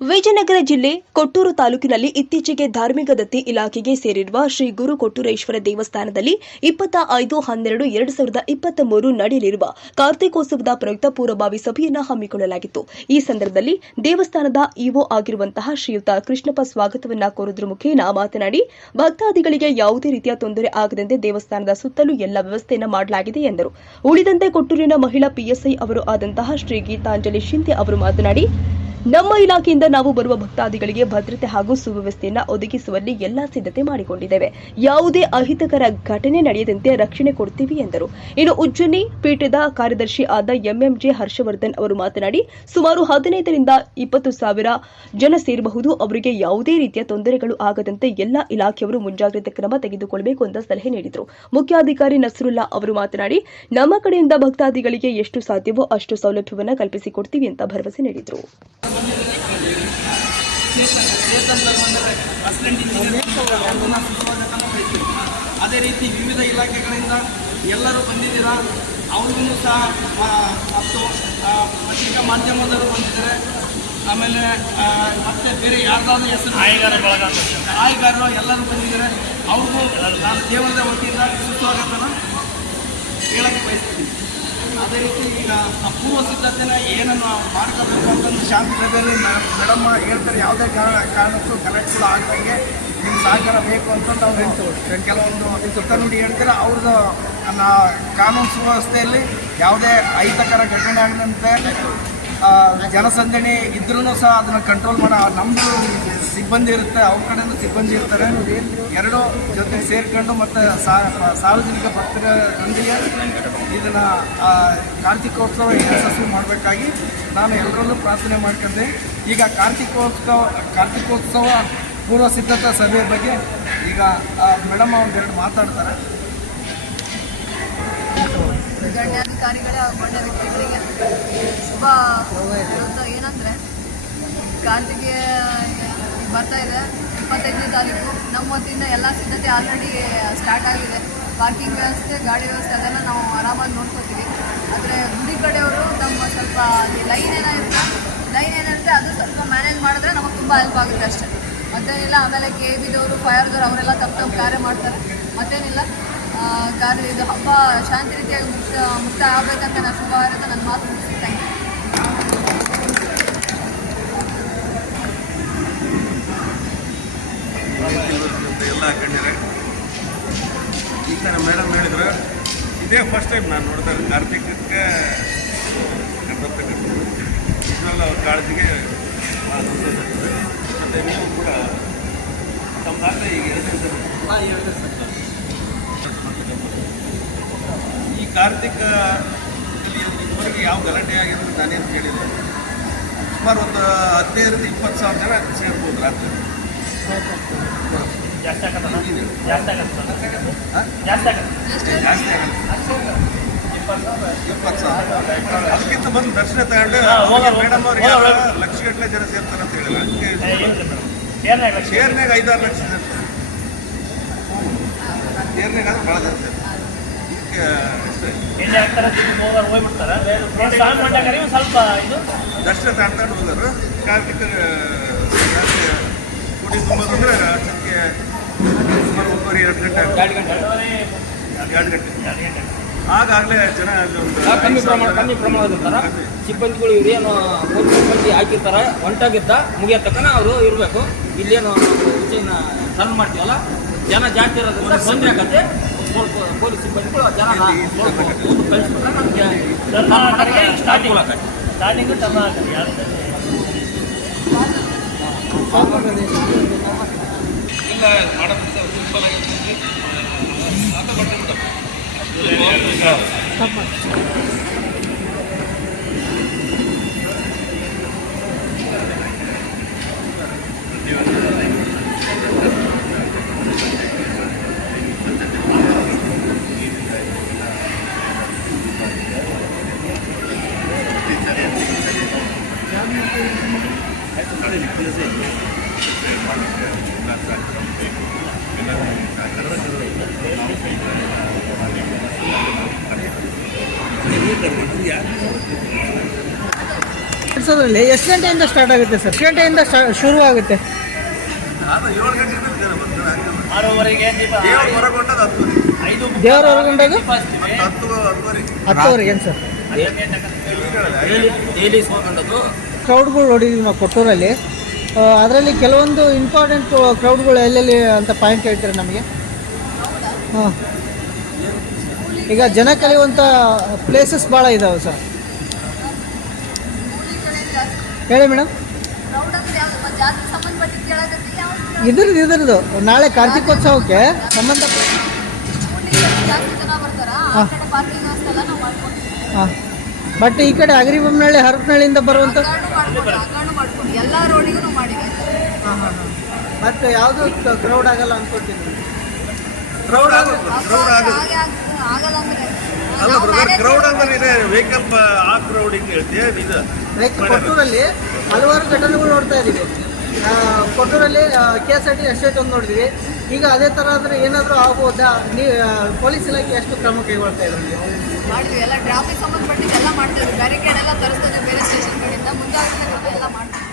ವಿಜಯನಗರ ಜಿಲ್ಲೆ ಕೊಟ್ಟೂರು ತಾಲೂಕಿನಲ್ಲಿ ಇತ್ತೀಚೆಗೆ ಧಾರ್ಮಿಕ ದತ್ತಿ ಇಲಾಖೆಗೆ ಸೇರಿರುವ ಶ್ರೀ ಗುರು ಕೊಟ್ಟೂರೇಶ್ವರ ದೇವಸ್ಥಾನದಲ್ಲಿ ಇಪ್ಪತ್ತ ಐದು ಹನ್ನೆರಡು ಎರಡು ಸಾವಿರದ ಇಪ್ಪತ್ತ ಮೂರು ನಡೆಯಲಿರುವ ಕಾರ್ತಿಕೋತ್ಸವದ ಪ್ರಯುಕ್ತ ಪೂರ್ವಭಾವಿ ಸಭೆಯನ್ನು ಹಮ್ಮಿಕೊಳ್ಳಲಾಗಿತ್ತು. ಈ ಸಂದರ್ಭದಲ್ಲಿ ದೇವಸ್ಥಾನದ ಇಒ ಆಗಿರುವಂತಹ ಶ್ರೀಯುತ ಕೃಷ್ಣಪ್ಪ ಸ್ವಾಗತವನ್ನ ಕೋರಿದ್ರ ಮುಖೇನ ಮಾತನಾಡಿ, ಭಕ್ತಾದಿಗಳಿಗೆ ಯಾವುದೇ ರೀತಿಯ ತೊಂದರೆ ಆಗದಂತೆ ದೇವಸ್ಥಾನದ ಸುತ್ತಲೂ ಎಲ್ಲ ವ್ಯವಸ್ಥೆಯನ್ನು ಮಾಡಲಾಗಿದೆ ಎಂದರು. ಉಳಿದಂತೆ ಕೊಟ್ಟೂರಿನ ಮಹಿಳಾ ಪಿಎಸ್ಐ ಅವರು ಆದಂತಹ ಶ್ರೀ ಗೀತಾಂಜಲಿ ಶಿಂದೆ ಅವರು ಮಾತನಾಡಿ ನಮ್ಮ ಇಲಾಖೆಯಿಂದ ನಾವು ಬರುವ ಭಕ್ತಾದಿಗಳಿಗೆ ಭದ್ರತೆ ಹಾಗೂ ಸುವ್ಯವಸ್ಥೆಯನ್ನು ಒದಗಿಸುವಲ್ಲಿ ಎಲ್ಲಾ ಸಿದ್ಧತೆ ಮಾಡಿಕೊಂಡಿದ್ದೇವೆ. ಯಾವುದೇ ಅಹಿತಕರ ಘಟನೆ ನಡೆಯದಂತೆ ರಕ್ಷಣೆ ಕೊಡ್ತೀವಿ ಎಂದರು. ಇನ್ನು ಉಜ್ಜನಿ ಪೀಠದ ಕಾರ್ಯದರ್ಶಿ ಆದ ಎಂಎಂಜೆ ಹರ್ಷವರ್ಧನ್ ಅವರು ಮಾತನಾಡಿ, ಸುಮಾರು ಹದಿನೈದರಿಂದ ಇಪ್ಪತ್ತು ಸಾವಿರ ಜನ ಸೇರಬಹುದು. ಅವರಿಗೆ ಯಾವುದೇ ರೀತಿಯ ತೊಂದರೆಗಳು ಆಗದಂತೆ ಎಲ್ಲಾ ಇಲಾಖೆಯವರು ಮುಂಜಾಗ್ರತೆ ಕ್ರಮ ತೆಗೆದುಕೊಳ್ಳಬೇಕು ಅಂತ ಸಲಹೆ ನೀಡಿದರು. ಮುಖ್ಯಾಧಿಕಾರಿ ನಸರುಲ್ಲಾ ಅವರು ಮಾತನಾಡಿ, ನಮ್ಮ ಕಡೆಯಿಂದ ಭಕ್ತಾದಿಗಳಿಗೆ ಎಷ್ಟು ಸಾಧ್ಯವೋ ಅಷ್ಟು ಸೌಲಭ್ಯವನ್ನು ಕಲ್ಪಿಸಿಕೊಡ್ತೀವಿ ಅಂತ ಭರವಸೆ ನೀಡಿದರು. ಅಸಿಸ್ಟೆಂಟ್ ಇಂಜಿನಿಯರ್ ಅದೇ ರೀತಿ ವಿವಿಧ ಇಲಾಖೆಗಳಿಂದ ಎಲ್ಲರೂ ಬಂದಿದ್ದೀರಾ? ಅವ್ರಿಗೂ ಸಹ ಮತ್ತು ಪತ್ರಿಕಾ ಮಾಧ್ಯಮದವರು ಬಂದಿದ್ದಾರೆ. ಆಮೇಲೆ ಮತ್ತೆ ಬೇರೆ ಯಾರ್ದಾದ್ರೂ ಹೆಸರು ಆಯ್ಗಾರರು ಎಲ್ಲರೂ ಬಂದಿದ್ದಾರೆ. ಅವ್ರಿಗೂ ನಾನು ದೇವರದ ವತಿಯಿಂದ ಸುಸ್ವಾಗತನ ಹೇಳಕ್ಕೆ ಬಯಸ್ತೀನಿ. ಅದೇ ರೀತಿ ಈಗ ಆ ಪೂರ್ವ ಸಿದ್ಧತೆನ ಏನನ್ನು ಮಾಡ್ಕೋಬೇಕು ಅಂತಂದು ಶಾಂತಿ ಸಭೆಯಲ್ಲಿ ಮೇಡಮ್ ಹೇಳ್ತಾರೆ, ಯಾವುದೇ ಕಾರಣ, ಕಾರಣಕ್ಕೂ ಕನೆಕ್ಟ್ಗಳು ಆಗ್ದಂಗೆ ನಿಮ್ಮ ಸಹಕಾರ ಬೇಕು ಅಂತಂದು ಅವರು ಕೆಲವೊಂದು ಸುತ್ತನುಡಿ ಹೇಳ್ತಾರೆ, ಅವ್ರದ್ದು ಕಾನೂನು ಸುವ್ಯವಸ್ಥೆಯಲ್ಲಿ ಯಾವುದೇ ಅಹಿತಕರ ಘಟನೆ ಆಗದಂತೆ ಜನಸಂದಣಿ ಇದ್ರೂ ಸಹ ಅದನ್ನು ಕಂಟ್ರೋಲ್ ಮಾಡೋ ನಮ್ಮದು ಸಿಬ್ಬಂದಿ ಇರುತ್ತೆ, ಅವ್ರ ಕಡೆಯಿಂದ ಸಿಬ್ಬಂದಿ ಇರ್ತಾರೆ. ಎರಡು ಜೊತೆ ಸೇರ್ಕೊಂಡು ಮತ್ತು ಸಾರ್ವಜನಿಕ ಭಕ್ತರೊಂದಿಗೆ ಇದನ್ನು ಕಾರ್ತಿಕೋತ್ಸವ ಯಶಸ್ವಿ ಮಾಡಬೇಕಾಗಿ ನಾನು ಎಲ್ಲರಲ್ಲೂ ಪ್ರಾರ್ಥನೆ ಮಾಡ್ಕೊಂಡೆ. ಈಗ ಕಾರ್ತಿಕೋತ್ಸವ ಕಾರ್ತಿಕೋತ್ಸವ ಪೂರ್ವ ಸಿದ್ಧತಾ ಸಭೆಯ ಬಗ್ಗೆ ಈಗ ಮೇಡಮ್ ಒಂದೆರಡು ಮಾತಾಡ್ತಾರೆ. ಗಣ್ಯಾಧಿಕಾರಿಗಳ ಗಣ್ಯ ವ್ಯಕ್ತಿಗಳಿಗೆ ಶುಭ. ಹೇಳುತ್ತಾ ಏನಂದರೆ ಕಾರ್ತಿಗೆ ಬರ್ತಾ ಇದೆ, ಇಪ್ಪತ್ತೈದನೇ ತಾರೀಕು. ನಮ್ಮ ಎಲ್ಲ ಸಿದ್ಧತೆ ಆಲ್ರೆಡಿ ಸ್ಟಾರ್ಟ್ ಆಗಿದೆ. ಪಾರ್ಕಿಂಗ್ ವ್ಯವಸ್ಥೆ, ಗಾಡಿ ವ್ಯವಸ್ಥೆ ಅದೆಲ್ಲ ನಾವು ಆರಾಮಾಗಿ ನೋಡ್ಕೋತೀವಿ. ಆದರೆ ಗುಡಿ ಕಡೆಯವರು ನಮ್ಮ ಸ್ವಲ್ಪ ಅಲ್ಲಿ ಲೈನ್ ಏನಾಗುತ್ತೆ ಲೈನ್ ಏನಿರುತ್ತೆ ಅದು ಸ್ವಲ್ಪ ಮ್ಯಾನೇಜ್ ಮಾಡಿದ್ರೆ ನಮಗೆ ತುಂಬ ಹೆಲ್ಪ್ ಆಗುತ್ತೆ ಅಷ್ಟೇ. ಮತ್ತೇನಿಲ್ಲ, ಆಮೇಲೆ ಕೆ ಬಿದವರು ಫೈರ್ದವ್ರು ಅವರೆಲ್ಲ ತಪ್ಪು ತಪ್ಪು ಕಾರ್ಯ ಮಾಡ್ತಾರೆ. ಮತ್ತೇನಿಲ್ಲ. ಕಾರ್ಯ ಇದು ಹಬ್ಬ ಶಾಂತಿ ರೀತಿಯಾಗಿ ಮುಕ್ತ ಮುಕ್ತ ಆಗಬೇಕಂತ ನಾನು ಶುಭ ಇರುತ್ತೆ ನನ್ನ ಮಾತು ಮುಗಿಸ್ತೇನೆ. ಥ್ಯಾಂಕ್ ಯು ಅಂತ ಎಲ್ಲ ಈಗ ನಾನು ಮೇಡಮ್ ಹೇಳಿದ್ರು ಇದೇ ಫಸ್ಟ್ ಟೈಮ್ ನಾನು ನೋಡ್ತಾ ಇರೋದು ಕಾರ್ತಿಕಕ್ಕೆ ನಿಜವಲ್ಲ ಅವ್ರ ಕಾಳಜಿಗೆ ಭಾಳ ಸಂತೋಷ ಆಗ್ತದೆ. ಮತ್ತು ನೀವು ಕೂಡ ತಮ್ಮ ಈಗ ಎರಡು ಈ ಕಾರ್ತಿಕ ಇದುವರೆಗೆ ಯಾವ ಗಲಾಟೆ ಆಗಿರೋದು ನಾನೇನು ಕೇಳಿಲ್ಲ ಸುಮಾರು ಒಂದು ಹದಿನೈದರಿಂದ ಇಪ್ಪತ್ತು ಸಾವಿರ ಜನ ಸೇರ್ಬೋದು ರಾತ್ರಿ. ಜಾಸ್ತಿ ಆಗಲ್ಲ ಅದಕ್ಕಿಂತ ಬಂದು ದರ್ಶನ ತಗೊಂಡು ಮೇಡಮ್ ಅವ್ರಿಗೆ ಲಕ್ಷ ಗಟ್ಟಲೆ ಜನ ಸೇರ್ತಾರೆ ಅಂತ ಹೇಳಿಲ್ಲ ಅದಕ್ಕೆ ಶೇರ್ನಾಗ ಐದಾರು ಲಕ್ಷ ಸೇರ್ತಾರೆ. ಶೇರ್ನಾಗ ಭಾಳ ಜನ ಸೇರ್ತಾರೆ. ಎಲ್ಲಿ ಹಾಕ್ತಾರೆ ಹೋಗೋರು ಹೋಗ್ಬಿಡ್ತಾರೆ? ಸ್ನಾನ ಮಾಡ್ಯಾಗ ಸ್ವಲ್ಪ ಇದು. ದರ್ಶನ ತಾಡ್ತಾಂಡು ಹೋಗೋರು. ಕಾರ್ತಿಕ ಅಂದ್ರೆ ಕುಡಿ ತುಂಬೋದಂದ್ರೆ ಅಷ್ಟಕ್ಕೆ ಸುಮಾರು ಒಂದೂವರೆ ಎರಡು ಗಂಟೆ ಎರಡು ಗಂಟೆ. ಎರಡು ಗಂಟೆ. ಆಗಾಗಲೇ ಜನ ಕಮ್ಮಿ ಪ್ರಮಾಣ ಕಮ್ಮಿ ಪ್ರಮಾಣದ ಇರ್ತಾರ? ಕಮ್ಮಿ. ಸಿಬ್ಬಂದಿಗಳು ಇವ್ರೇನು ಮೂರು ಸಿಬ್ಬಂದಿ ಹಾಕಿರ್ತಾರ? ಒಂಟಾಗಿದ್ದ ಮುಗಿಯೋ ತಕ್ಕನ ಅವರು ಇರಬೇಕು. ಇಲ್ಲೇನು ಸಣ್ಣ ಮಾಡ್ತೀವಲ್ಲ? ಜನ ಜಾಸ್ತಿ ಇರೋದ್ರಿಂದ ತೊಂದರೆ ಆಗತ್ತೆ. ಸ್ವಲ್ಪ ಪೊಲೀಸ್ ಸಿಬ್ಬಂದಿಗಳು ಜನ ಸ್ವಲ್ಪ ಮುಂದೆ ಕಳಿಸ್ಬಿಟ್ರೆ ನಮಗೆ ಸ್ಟಾರ್ಟಿಂಗ್ ಅನುಕೂಲ ಆಗತ್ತೆ ಸ್ಟಾರ್ಟಿಂಗ್ ತಮ್ಮ ಯಾರು ಇಲ್ಲ ಮಾಡೋದು ಸಿಂಪಲ್ ಆಗಿರ್ತದೆ ಆತ ಬಟ್ಟೆ ಸರ್ ಎಷ್ಟು ಗಂಟೆಯಿಂದ ಸ್ಟಾರ್ಟ್ ಆಗುತ್ತೆ ಸರ್ ಎಷ್ಟು ಗಂಟೆಯಿಂದ ಶುರು ಆಗುತ್ತೆ? ದೇವರ ಹೊರಗೊಂಡಾಗ ಹತ್ತುವರೆಗೆ ಸರ್ ಡೈಲಿ ಕ್ರೌಡ್ಗಳು ನೋಡಿದ್ವಿ ನಾವು ಕೊಟ್ಟೂರಲ್ಲಿ. ಅದರಲ್ಲಿ ಕೆಲವೊಂದು ಇಂಪಾರ್ಟೆಂಟ್ ಕ್ರೌಡ್ಗಳು ಎಲ್ಲೆಲ್ಲಿ ಅಂತ ಪಾಯಿಂಟ್ ಹೇಳ್ತೀರಾ ನಮಗೆ? ಹಾಂ. ಈಗ ಜನ ಕಲಿಯುವಂಥ ಪ್ಲೇಸಸ್ ಭಾಳ ಇದಾವೆ ಸರ್. ಹೇಳಿ ಮೇಡಮ್. ಇದ್ರದ್ದು ಇದ್ರದ್ದು. ನಾಳೆ ಕಾರ್ತಿಕೋತ್ಸವಕ್ಕೆ ಸಂಬಂಧ ಹಾಂ. ಹಾಂ. ಬಟ್ ಈ ಕಡೆ ಅಗರಿಬೊಮ್ಮನಹಳ್ಳಿ ಹರಪನಹಳ್ಳಿಯಿಂದ ಬರುವಂಥ ಎಲ್ಲ ರೋಡಿಗೂ ಮಾಡಿವಿ ಹಾಂ ಹಾಂ ಹಾಂ. ಮತ್ತು ಯಾವುದೂ ಕ್ರೌಡ್ ಆಗಲ್ಲ ಅನ್ಕೊಳ್ತೀನಿ ಕ್ರೌಡ್ ಕ್ರೌಡ್ ಆಗಲ್ಲ ಅಲ್ಲ ಬ್ರದರ್ ಕ್ರೌಡ್ ಅಂದ್ರೆ ಇದೆ ವೆಹಿಕಲ್ ಆ ಕ್ರೌಡಿಂಗ್ ಹೇಳ್ತೀಯ ಇದು? ಲೈಕ್ ಕೊಟ್ಟೂರಲ್ಲಿ ಹಲವಾರು ಘಟನೆಗಳು ನೋಡ್ತಾ ಇದ್ದೀವಿ ಕೊಟ್ಟೂರಲ್ಲಿ K S R T estate ಒಂದು ನೋಡಿದ್ವಿ. ಈಗ ಅದೇ ಥರ ಆದರೆ ಏನಾದರೂ ಆಗ್ಬೋದಾ? ನೀ ಪೊಲೀಸ್ ಇಲಾಖೆ ಎಷ್ಟು ಕ್ರಮ ಕೈಗೊಳ್ತಾ ಇದ್ದಾರೆ ಮಾಡ್ತೀವಿ. ಎಲ್ಲ ಟ್ರಾಫಿಕ್ ಸಂಬಂಧಪಟ್ಟಿದ್ದು ಎಲ್ಲ ಮಾಡ್ತೀವಿ ಬ್ಯಾರಿಕೇಡ್ ಎಲ್ಲ ತರಿಸ್ತೀವಿ ಬೇರೆ ಸ್ಟೇಷನ್ ಕಡೆಯಿಂದ. ಮುಂದಾಗ್ತದೆ ಎಲ್ಲ ಮಾಡ್ತೀವಿ